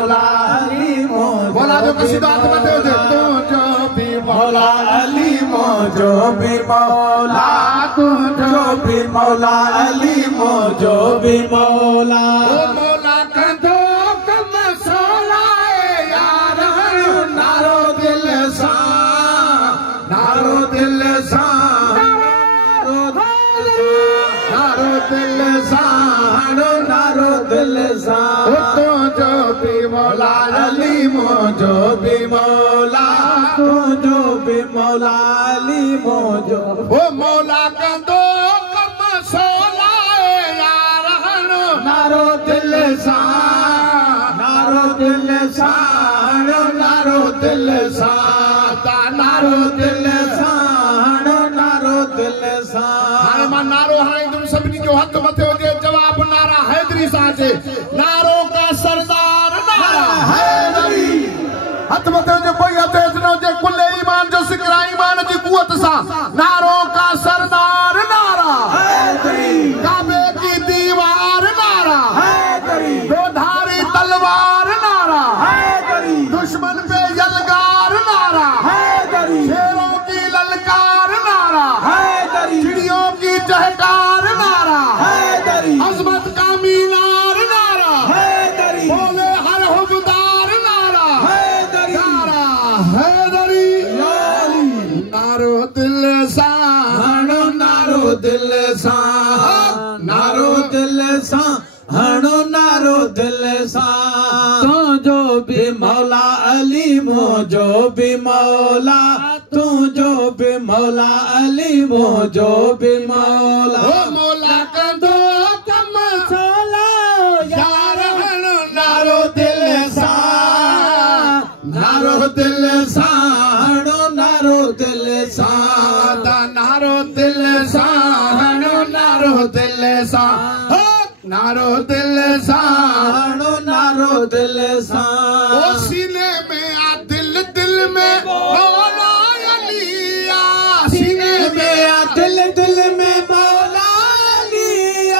मौला अली मौजो मौला जो कसीदा मते हुजे तुझो भी मौला अली मौजो भी मौला तुझो भी मौला अली मौजो भी मौला मौला कंदो कम सोला यार नारो दिल सा नारो दिल सा नारो दिल सा नारो दिल सा तुझो भी मौला अली मौजो भी मौला तुझो भी मौला अली मौजो ओ मौला कंदो कम सोला यार नारो दिल सा नारो दिल सा नारो दिल सा नारो दिल सा नारो दिल सा हाणे मां नारो हाणे तुम सभिनी जो हथ मथे हुजे जवाब नारा हैदरी सां अचे नारो का सरदार नारा हैदरी हथ मथे हुजे कोई हथ हेठि न हुजे कुल ईमान जो सिकरा ईमान जी कुवत सां नारो का सरदार नारा हैदरी काबे की दीवार नारा हैदरी दो धारी तलवार नारा हैदरी दुश्मन पे यलगार नारा हैदरी शेरों की ललकार नारा हैदरी चिड़ियों की चहकार नारा हैदरी अजमत का मीनार नारा हैदरी बोले हर हुबदार नारा हैदरी नारा हैदरी नारो दिल सा नारो दिल सा नारो दिल सा नारो दिल सा तुझो भी मौला अली मौजो भी मौला तुझो भी मौला अली मौजो भी मौला ओ मौला कंदो कम सोला यार नारो दिल सा नारो दिल सा नारो दिल सा नारो दिल सा नारो दिल सा नारो दिल सा नारो दिल सा ओ सीने में आ दिल दिल में मौला अली आ सीने में आ दिल में मौला अली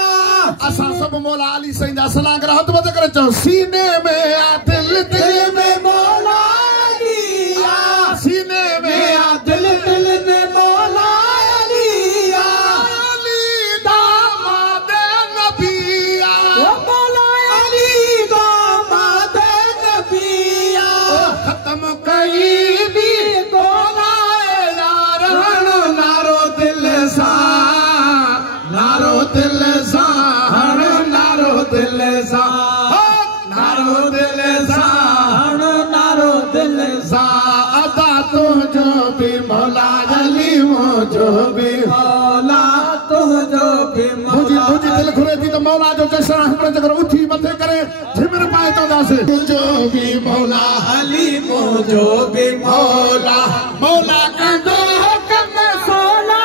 असां सब मौला अली साईं जा सलाह कर हथ मथे करे चओ सीने में आ दिल में मौला अली सीने में आ दिल में मौला अली अली दामाद नबी आ मौला अली दामाद नबी खत्म कई दी मौला यार नारो दिल सा नारो दिल सा नारो दिल सा नारो दिल सा नारो दिल सा अदा तुझो भी मौला अली जो भी मौला तुझो भी मुझी दिल घुरे थी तो मौला जो जश्न हमरे जगर उठी मथे करे झिमर पाए तो दास तुझो भी मौला अली मुझो भी मौला मौला कंदो कम सोला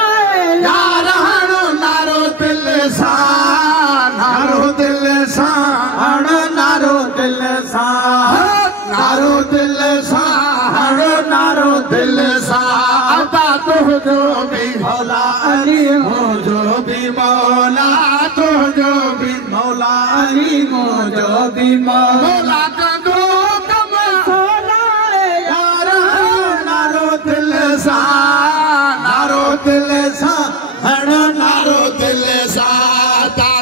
यार नारो दिल सा नारो दिल सा नारो दिल सा नारो दिल सा नारो दिल सा अदा तुझो भी मौला अली मुझो भी मौला तुझो भी मौला अली मुझो भी मौला मौला कंदो कम सोला यार नारो दिल सा नारो दिल सा नारो दिल सा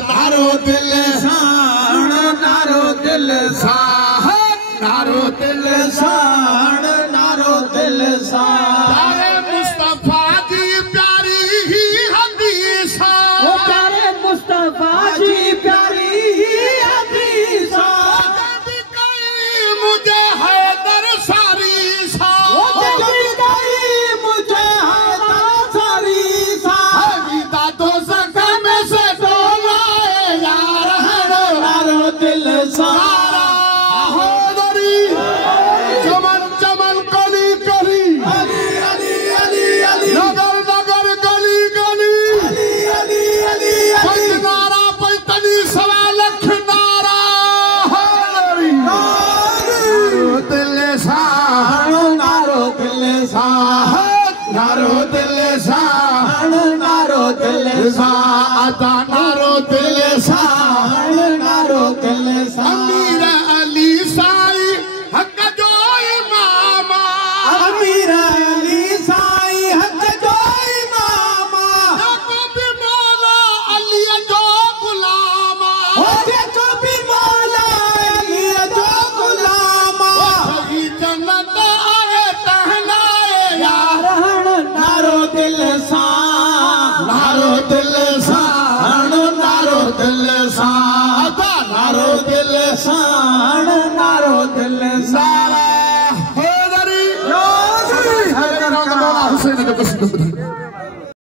नारो दिल सा नारो दिल सा नारो दिल सा नारो दिल सा प्यारे मुस्तफा जी प्यारी ही हदीसा प्यारे मुस्तफा जी प्यारी हदीसा मुझे हैदर सारी सा मुझे सारी सा तो सका में से डोला यार नारो दिल सा हैदरी चमन चमन कली कली अली अली अली अली नगर नगर गली गली अली अली अली नारा पैतनी सवा लख नारा हैदरी नारो दिल सा नारो दिल सा नारो दिल सा नारो दिल सा अदा नारो दिल सा नारो दिल सा अमीर अली साई कसम